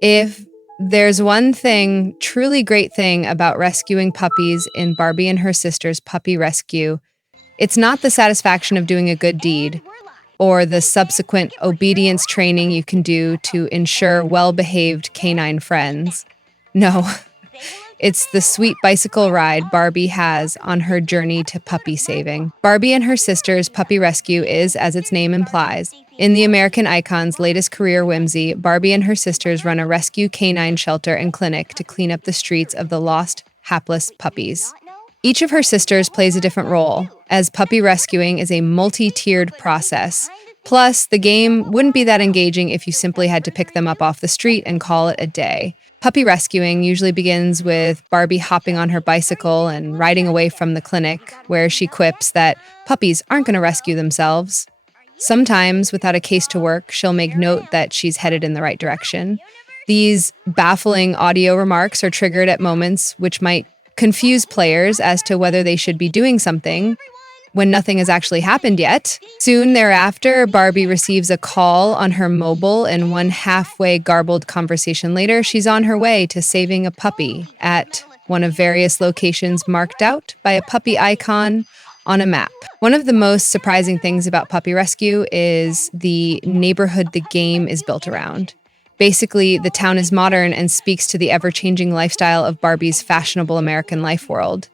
If there's one thing, truly great thing about rescuing puppies in Barbie and Her Sisters Puppy Rescue, it's not the satisfaction of doing a good deed or the subsequent obedience training you can do to ensure well-behaved canine friends. No, it's the sweet bicycle ride Barbie has on her journey to puppy saving. Barbie and Her Sisters Puppy Rescue is, as its name implies, in the American icon's latest career whimsy, Barbie and her sisters run a rescue canine shelter and clinic to clean up the streets of the lost, hapless puppies. Each of her sisters plays a different role, as puppy rescuing is a multi-tiered process. Plus, the game wouldn't be that engaging if you simply had to pick them up off the street and call it a day. Puppy rescuing usually begins with Barbie hopping on her bicycle and riding away from the clinic, where she quips that puppies aren't going to rescue themselves. Sometimes, without a case to work, she'll make note that she's headed in the right direction. These baffling audio remarks are triggered at moments which might confuse players as to whether they should be doing something when nothing has actually happened yet. Soon thereafter, Barbie receives a call on her mobile, and one halfway garbled conversation later, she's on her way to saving a puppy at one of various locations marked out by a puppy icon on a map. One of the most surprising things about Puppy Rescue is the neighborhood the game is built around. Basically, the town is modern and speaks to the ever-changing lifestyle of Barbie's fashionable American life world.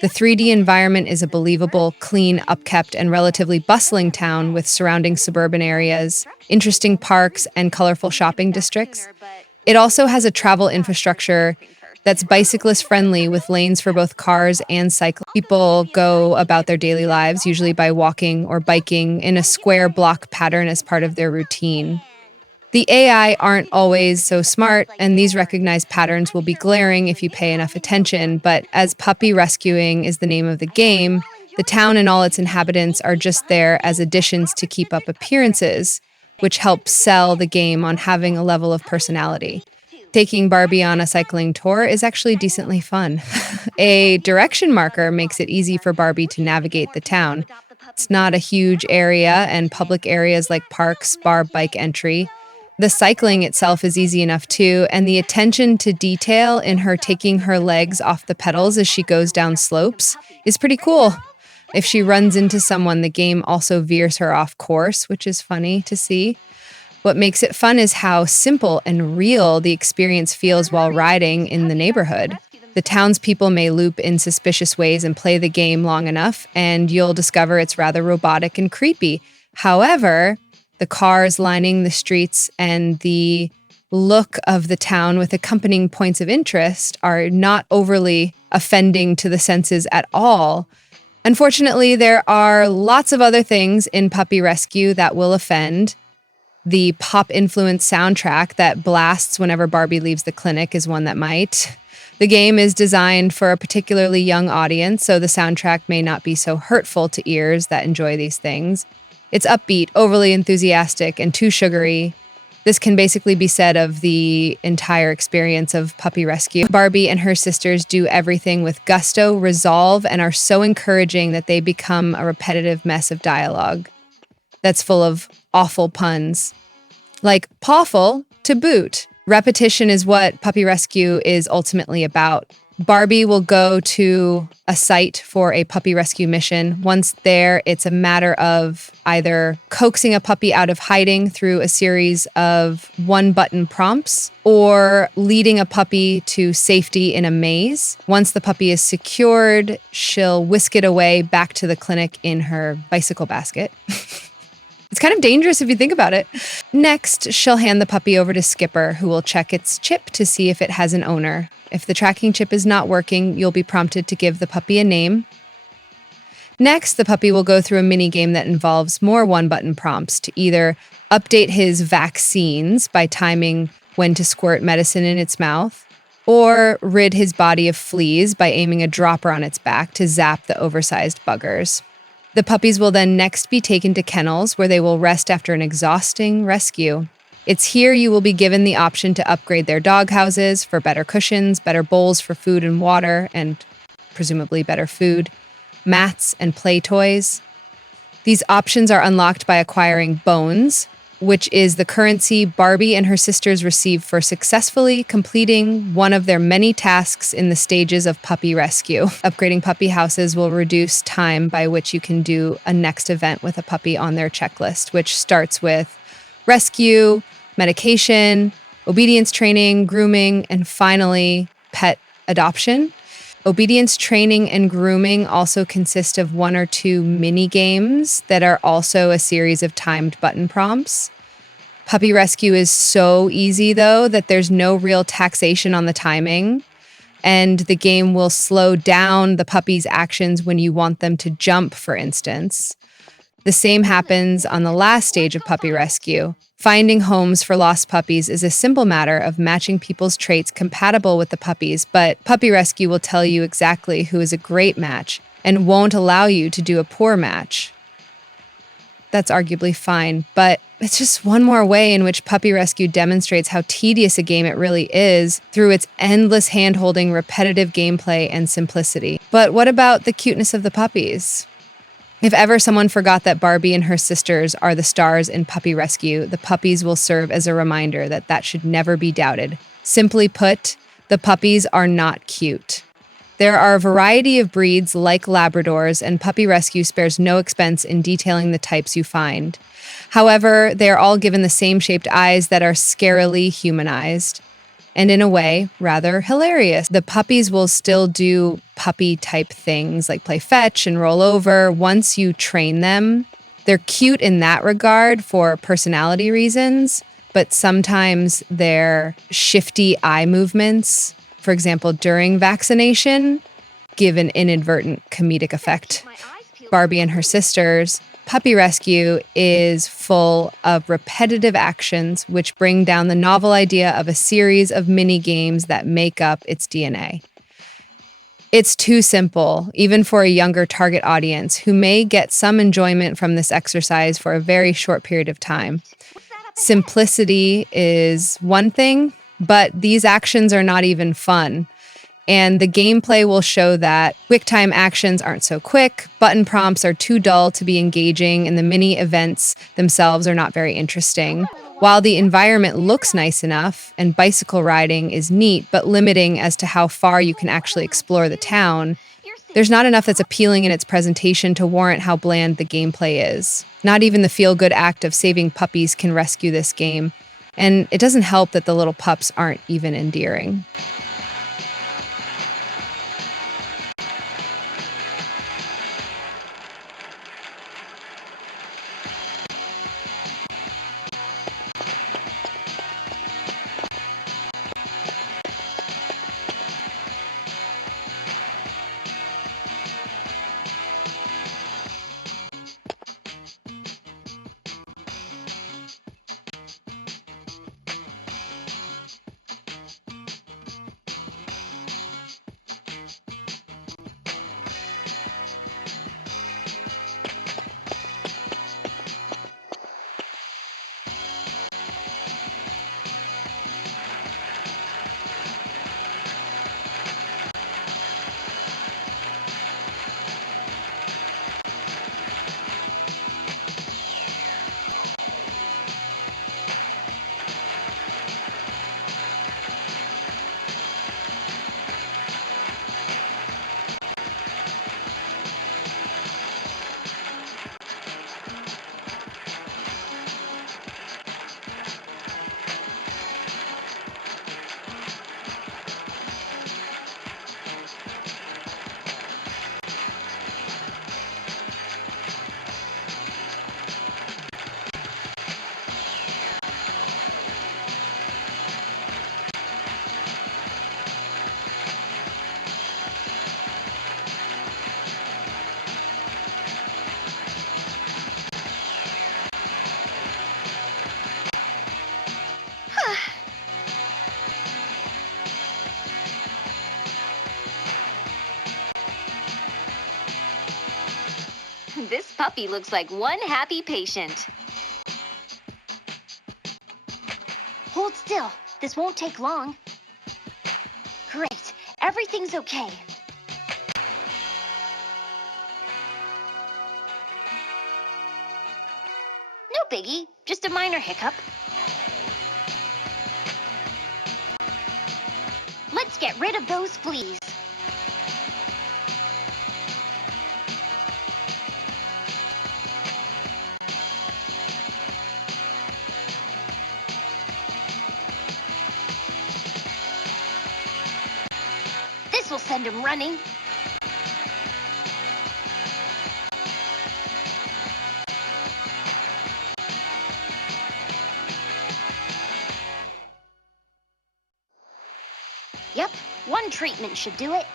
The 3D environment is a believable, clean, upkept, and relatively bustling town with surrounding suburban areas, interesting parks, and colorful shopping districts. It also has a travel infrastructure that's bicyclist-friendly with lanes for both cars and cyclists. People go about their daily lives, usually by walking or biking in a square block pattern as part of their routine. The AI aren't always so smart, and these recognized patterns will be glaring if you pay enough attention, but as puppy rescuing is the name of the game, the town and all its inhabitants are just there as additions to keep up appearances, which helps sell the game on having a level of personality. Taking Barbie on a cycling tour is actually decently fun. A direction marker makes it easy for Barbie to navigate the town. It's not a huge area, and public areas like parks bar bike entry. The cycling itself is easy enough too, and the attention to detail in her taking her legs off the pedals as she goes down slopes is pretty cool. If she runs into someone, the game also veers her off course, which is funny to see. What makes it fun is how simple and real the experience feels while riding in the neighborhood. The townspeople may loop in suspicious ways and play the game long enough, and you'll discover it's rather robotic and creepy. However, the cars lining the streets and the look of the town with accompanying points of interest are not overly offending to the senses at all. Unfortunately, there are lots of other things in Puppy Rescue that will offend. The pop-influenced soundtrack that blasts whenever Barbie leaves the clinic is one that might. The game is designed for a particularly young audience, so the soundtrack may not be so hurtful to ears that enjoy these things. It's upbeat, overly enthusiastic, and too sugary. This can basically be said of the entire experience of Puppy Rescue. Barbie and her sisters do everything with gusto, resolve, and are so encouraging that they become a repetitive mess of dialogue that's full of awful puns. Like pawful to boot. Repetition is what Puppy Rescue is ultimately about. Barbie will go to a site for a puppy rescue mission. Once there, it's a matter of either coaxing a puppy out of hiding through a series of one-button prompts or leading a puppy to safety in a maze. Once the puppy is secured, she'll whisk it away back to the clinic in her bicycle basket. It's kind of dangerous if you think about it. Next, she'll hand the puppy over to Skipper, who will check its chip to see if it has an owner. If the tracking chip is not working, you'll be prompted to give the puppy a name. Next, the puppy will go through a mini game that involves more one-button prompts to either update his vaccines by timing when to squirt medicine in its mouth, or rid his body of fleas by aiming a dropper on its back to zap the oversized buggers. The puppies will then next be taken to kennels where they will rest after an exhausting rescue. It's here you will be given the option to upgrade their dog houses for better cushions, better bowls for food and water, and presumably better food, mats, and play toys. These options are unlocked by acquiring bones, which is the currency Barbie and her sisters receive for successfully completing one of their many tasks in the stages of puppy rescue. Upgrading puppy houses will reduce time by which you can do a next event with a puppy on their checklist, which starts with rescue, medication, obedience training, grooming, and finally, pet adoption. Obedience training and grooming also consist of one or two mini games that are also a series of timed button prompts. Puppy rescue is so easy, though, that there's no real taxation on the timing, and the game will slow down the puppy's actions when you want them to jump, for instance. The same happens on the last stage of puppy rescue. Finding homes for lost puppies is a simple matter of matching people's traits compatible with the puppies, but puppy rescue will tell you exactly who is a great match and won't allow you to do a poor match. That's arguably fine, but it's just one more way in which puppy rescue demonstrates how tedious a game it really is through its endless hand-holding, repetitive gameplay, and simplicity. But what about the cuteness of the puppies? If ever someone forgot that Barbie and her sisters are the stars in Puppy Rescue, the puppies will serve as a reminder that that should never be doubted. Simply put, the puppies are not cute. There are a variety of breeds like Labradors, and Puppy Rescue spares no expense in detailing the types you find. However, they are all given the same shaped eyes that are scarily humanized, and in a way, rather hilarious. The puppies will still do puppy-type things like play fetch and roll over once you train them. They're cute in that regard for personality reasons, but sometimes their shifty eye movements, for example, during vaccination, give an inadvertent comedic effect. Barbie and her sisters, Puppy Rescue is full of repetitive actions which bring down the novel idea of a series of mini games that make up its DNA. It's too simple, even for a younger target audience who may get some enjoyment from this exercise for a very short period of time. Simplicity is one thing, but these actions are not even fun. And the gameplay will show that quick-time actions aren't so quick, button prompts are too dull to be engaging, and the mini events themselves are not very interesting. While the environment looks nice enough, and bicycle riding is neat but limiting as to how far you can actually explore the town, there's not enough that's appealing in its presentation to warrant how bland the gameplay is. Not even the feel-good act of saving puppies can rescue this game, and it doesn't help that the little pups aren't even endearing. This puppy looks like one happy patient. Hold still. This won't take long. Great. Everything's okay. No biggie, just a minor hiccup. Let's get rid of those fleas. This will send him running. Yep, one treatment should do it.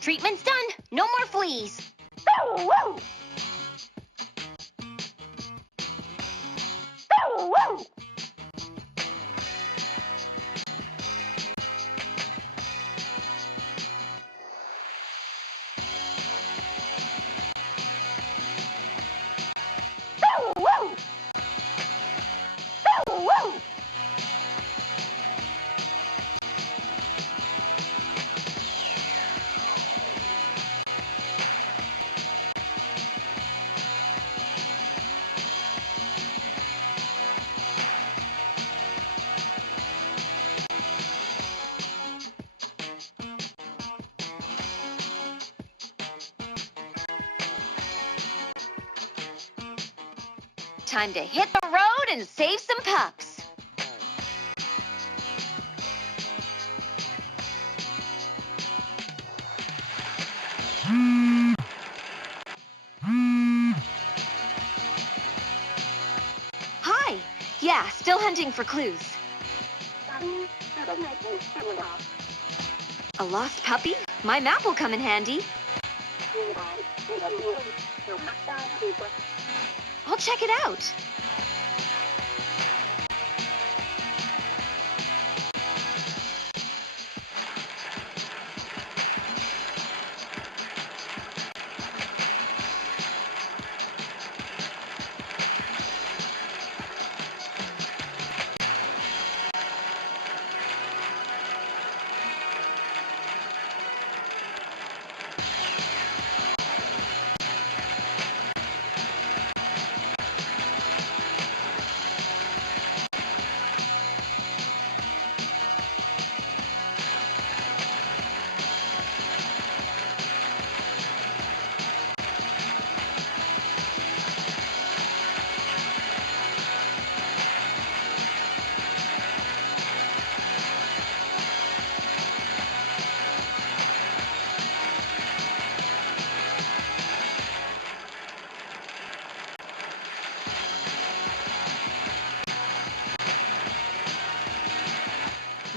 Treatment's done. No more fleas. Time to hit the road and save some pups. Hi. Yeah, still hunting for clues. A lost puppy? My map will come in handy. I'll check it out.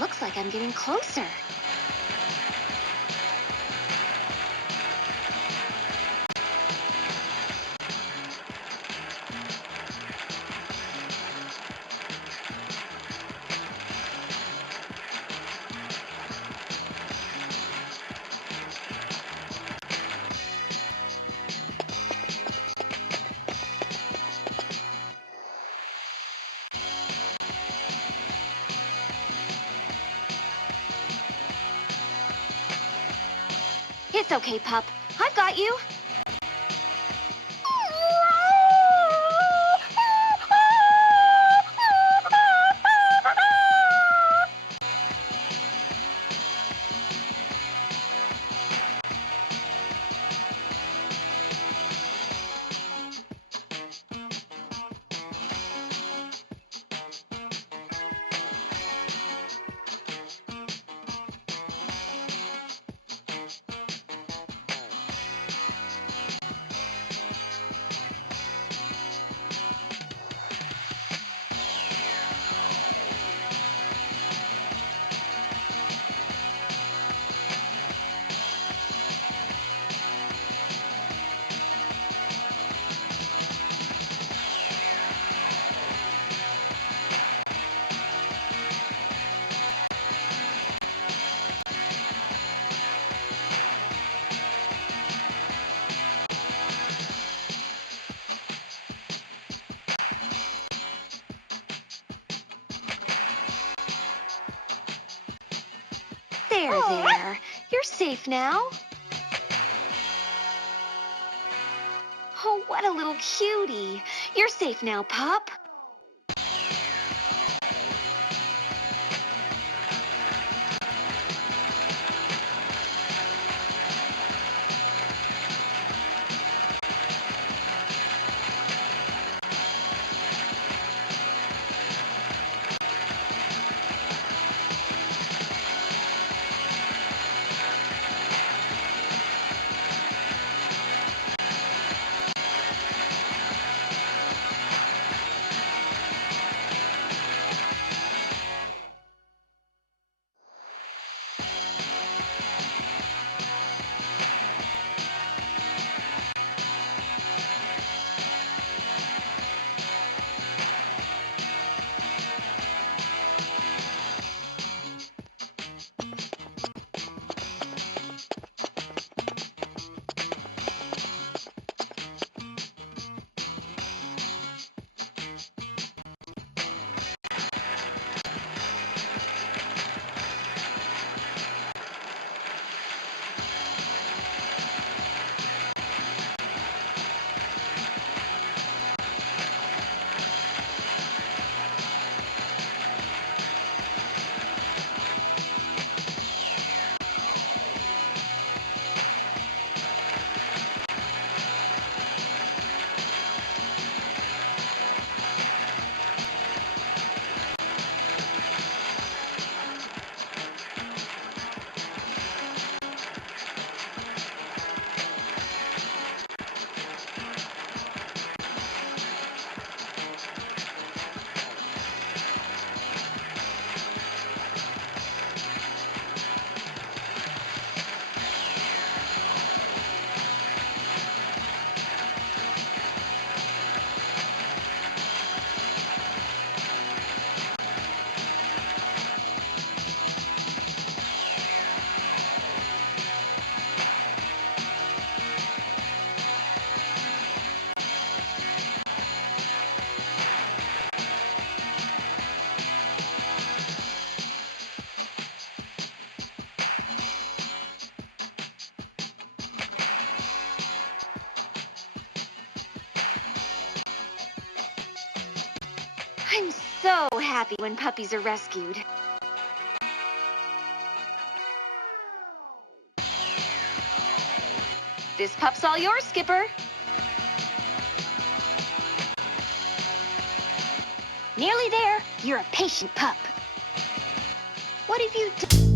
Looks like I'm getting closer. It's okay, pup. I've got you. There. You're safe now. Oh, what a little cutie. You're safe now, pup. I'm so happy when puppies are rescued. This pup's all yours, Skipper. Nearly there. You're a patient pup. What have you done?